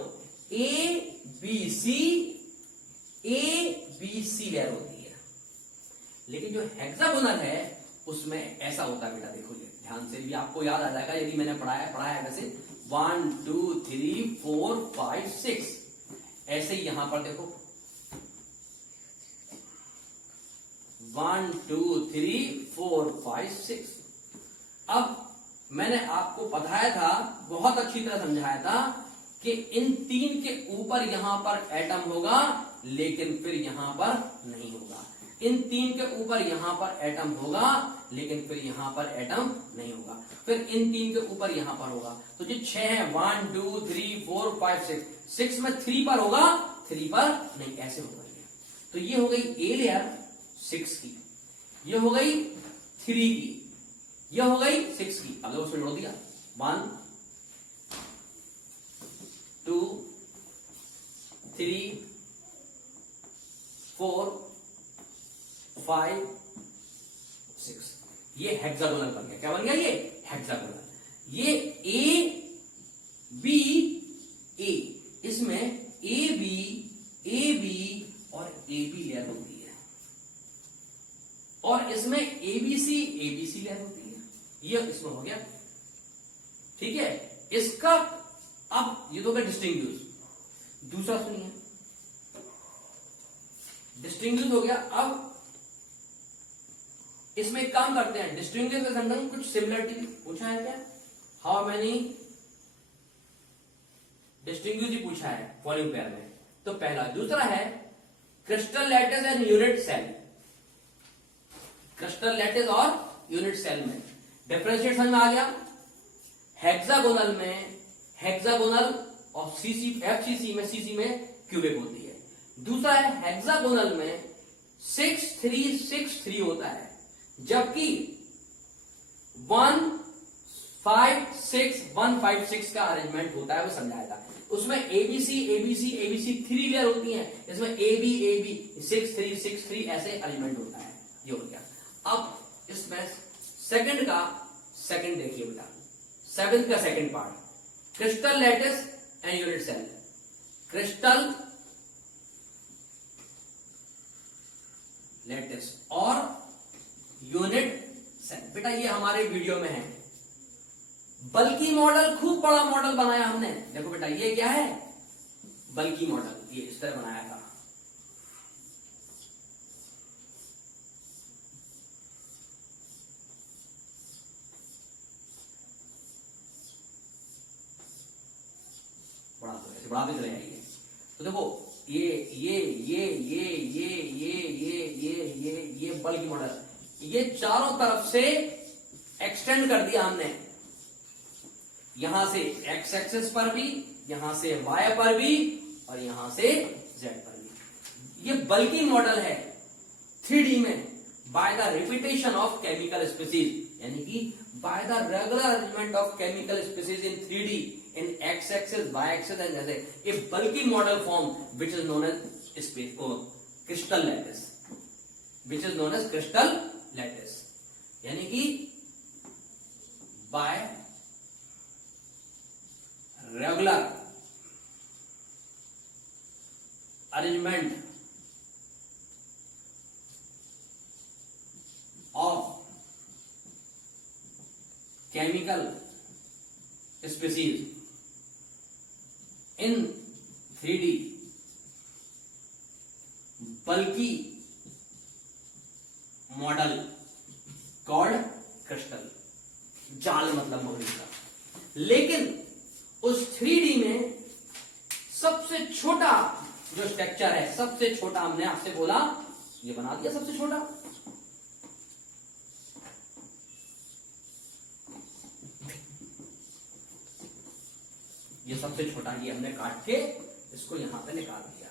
ABC लेयर होती है, लेकिन जो हेक्सागोनल है उसमें ऐसा होता है बेटा, देखो ये ध्यान से भी आपको याद आ जाएगा यदि मैंने पढ़ाया है वैसे 1 2 3 4 5 6, ऐसे ही यहां पर देखो 1 2 3 4 5 6। अब मैंने आपको बताया था, बहुत अच्छी तरह समझाया था कि इन 3 के ऊपर यहां पर एटम होगा लेकिन फिर यहां पर नहीं होगा, इन 3 के ऊपर यहां पर एटम होगा लेकिन फिर यहां पर एटम नहीं होगा, फिर इन 3 के ऊपर यहां पर होगा। तो जो 6 है 1 2 3 4 5 6 में 3 पर होगा, 3 पर नहीं, ऐसे होगा ये। तो ये हो गई ए लेयर 6 की, ये हो गई 3 की, ये हो गई 6 की। अब उसमें जोड़ दिया 1 2 3 4 5 6, ये हेक्सागोनल बन गया। क्या बन गया? ये हेक्सागोनल। ये A इसमें AB और AB लेयर होती है, और इसमें ABC लेयर होती है, ये इसमें हो गया। ठीक है, इसका अब ये तो होगा डिस्टिंग्विश। दूसरा सुनिए, डिस्टिंग्विश हो गया। अब इसमें एक काम करते हैं, डिस्टिंग्विश के संबंध कुछ सिमिलरिटी पूछा है क्या? हाउ मेनी डिस्टिंग्विश ही पूछा है फॉलोइंग पेयर में। तो पहला, दूसरा है crystal lattice and unit cell. Crystal lattice और यूनिट सेल में डिफरेंशिएट समझ में आ गया। हेक्सागोनल में हेक्सागोनल और FCC में CC में क्यूबिक होती है। दूसरा है हेक्सागोनल में 6 3 6 3 होता है, जबकि 1 5 6 1 5 6 का अरेंजमेंट होता है, वो समझाएगा। उसमें ABC 3 लेयर होती हैं, इसमें AB 6 3 6 3 ऐसे अरेंजमेंट होता है। ये हो गया। अब इसमें सेकंड देखिए बेटा, 7 का second part, crystal lattice and unit cell. Crystal lattice और यूनिट सेल। बेटा ये हमारे वीडियो में है, बल्कि मॉडल, खूब बड़ा मॉडल बनाया हमने। देखो बेटा ये क्या है, बल्कि मॉडल, ये इस तरह बनाया था। बड़ा तो ऐसे बढ़ाते चले जाइए। तो देखो ये बल्कि मॉडल, ये चारों तरफ से एक्सटेंड कर दिया हमने, यहां से एक्स एक्सिस पर भी, यहां से वाई पर भी, और यहां से जेड पर भी। ये बल्कि मॉडल है 3D में, by the repetition of chemical species, यानी कि by the regular arrangement of chemical species in 3D in x axis, y axis and जैसे a bulky model form which is known as space or crystal lattice, which is known as crystal lattice, यानी कि by regular arrangement of chemical species in 3D bulky model called crystal, जाल मतलब मोहरी का। लेकिन उस 3D में सबसे छोटा जो स्ट्रक्चर है, सबसे छोटा हमने आपसे बोला, ये बना दिया सबसे छोटा। ये सबसे छोटा, ये हमने काट के इसको यहां पे निकाल दिया।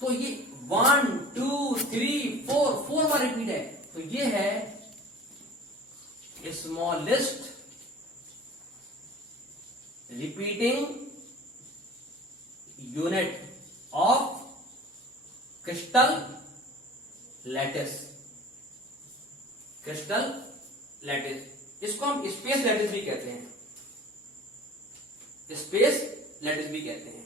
तो ये 1 2 3 4 बार रिपीट है। तो ये है smallest repeating unit of crystal lattice. Crystal lattice, इसको हम स्पेस लैटिस भी कहते हैं, स्पेस लैटिस भी कहते हैं।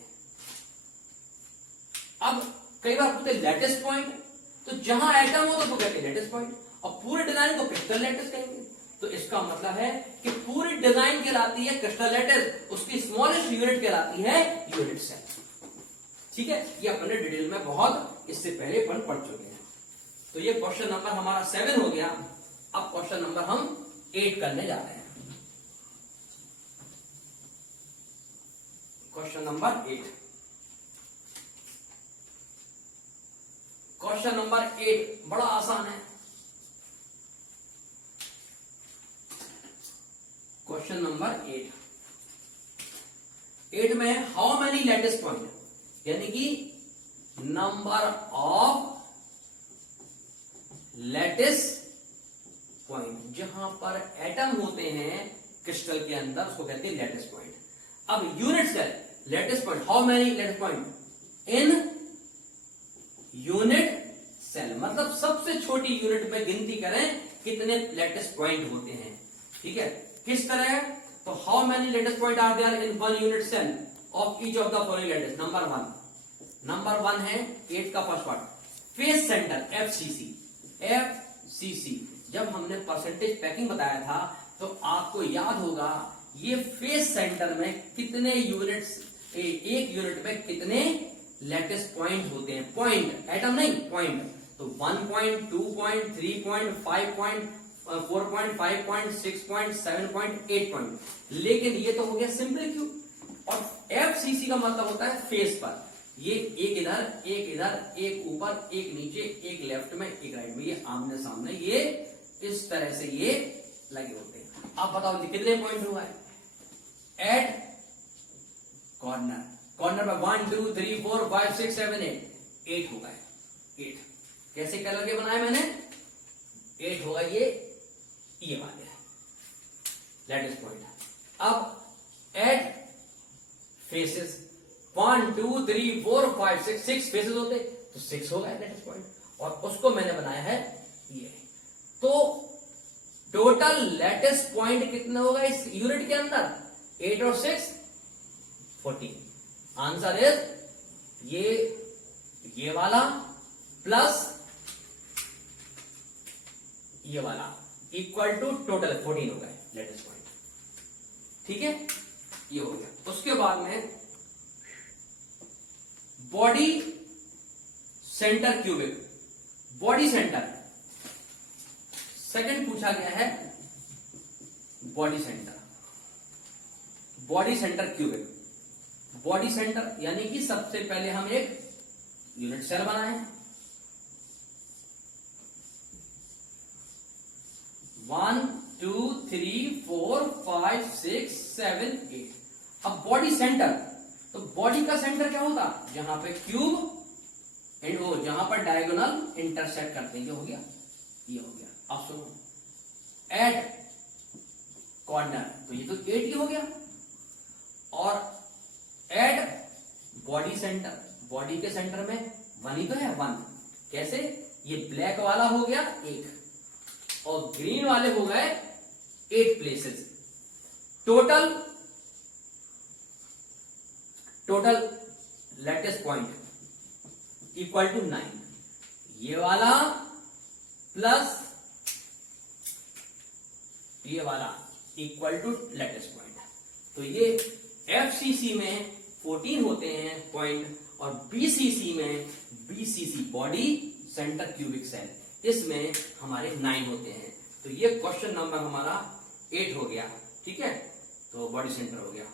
अब कई बार पूछते हैं लैटिस पॉइंट, तो जहां एटम हो तो उसको कहते हैं लैटिस पॉइंट, और पूरे डिजाइन को क्रिस्टल लैटिस कहेंगे। तो इसका मतलब है कि पूरी डिजाइन कहलाती है क्रिस्टल लैटिस, उसकी स्मॉलेस्ट यूनिट कहलाती है यूनिट सेल। ठीक है, ये अपने डिटेल में बहुत इससे पहले अपन पढ़ चुके हैं। तो ये क्वेश्चन नंबर हमारा 7 हो गया। अब क्वेश्चन नंबर हम 8 करने जा रहे हैं। क्वेश्चन नंबर 8, क्वेश्चन नंबर 8 बड़ा आसान है। क्वेश्चन नंबर 8 में हाउ मेनी लैटिस पॉइंट, यानी कि नंबर ऑफ लैटिस पॉइंट, जहां पर एटम होते हैं क्रिस्टल के अंदर, उसको कहते हैं लैटिस पॉइंट। अब unit cell lattice point, how many lattice point in unit cell, मतलब सबसे छोटी यूनिट में गिनती करें कितने लैटिस पॉइंट होते हैं। ठीक है, किस तरह, तो how many lattice point are there in one unit cell of each of the following lattice. Number 1 है 8 का first part, face centre FCC. जब हमने परसेंटेज पैकिंग बताया था तो आपको याद होगा ये फेस सेंटर में कितने यूनिट्स, एक यूनिट में कितने लैटिस पॉइंट होते हैं, पॉइंट, एटम नहीं, पॉइंट। तो 1 point, 2 point, 3 point, 5 point, 4 point, 5 point, 6 point, 7 point, 8 point. लेकिन ये तो हो गया सिंपल क्यू, और एफसीसी का मतलब होता है फेस पर। ये एक इधर, एक इधर, एक ऊपर, एक नीचे, एक लेफ्ट में, एक राइट में, ये आमने सामने, ये इस तरह से ये लगे होते हैं। आप बताओ कितने पॉइंट हुआ है एट कॉर्नर, कॉर्नर में 1 2 3 4 5 6 7 8 होगा, 8 कैसे कलर के बनाए मैंने, 8 होगा ये वाले लैटिस पॉइंट। अब एट फेसेस 1 2 3 4 5 6 फेसेस होते तो 6 होगा लैटिस पॉइंट, और उसको मैंने बनाया है ये। तो टोटल लैटिस पॉइंट कितना होगा इस यूनिट के अंदर, 8 और 6 14। आंसर इज ये वाला प्लस ये वाला इक्वल टू टोटल 14 हो गए लेटेस्ट पॉइंट। ठीक है, ये हो गया। उसके बाद में body centre cubic, body centre second पूछा गया है, body centre, body centre cubic. Body centre यानी कि सबसे पहले हम एक यूनिट सेल बनाए, 1 2 3 4 5 6 7 8। अब बॉडी सेंटर, तो बॉडी का सेंटर क्या होगा, जहां पे क्यूब एंड वो जहां पर डायगोनल इंटरसेक्ट करते हैं, ये हो गया, ये हो गया। अब सुनो, एट कॉर्नर, तो ये तो 8 ही हो गया। और एट बॉडी सेंटर, बॉडी के सेंटर में 1 ही तो है, 1 कैसे, ये ब्लैक वाला हो गया 1 और ग्रीन वाले हो गए 8 places. Total lattice point equal to 9, ये वाला प्लस ये वाला इक्वल टू लेटेस्ट पॉइंट। तो ये एफसीसी में 14 होते हैं पॉइंट और बीसीसी में, BCC body centre cubic cell, इसमें हमारे 9 होते हैं। तो ये क्वेश्चन नंबर हमारा 8 हो गया। ठीक है, तो बॉडी सेंटर हो गया।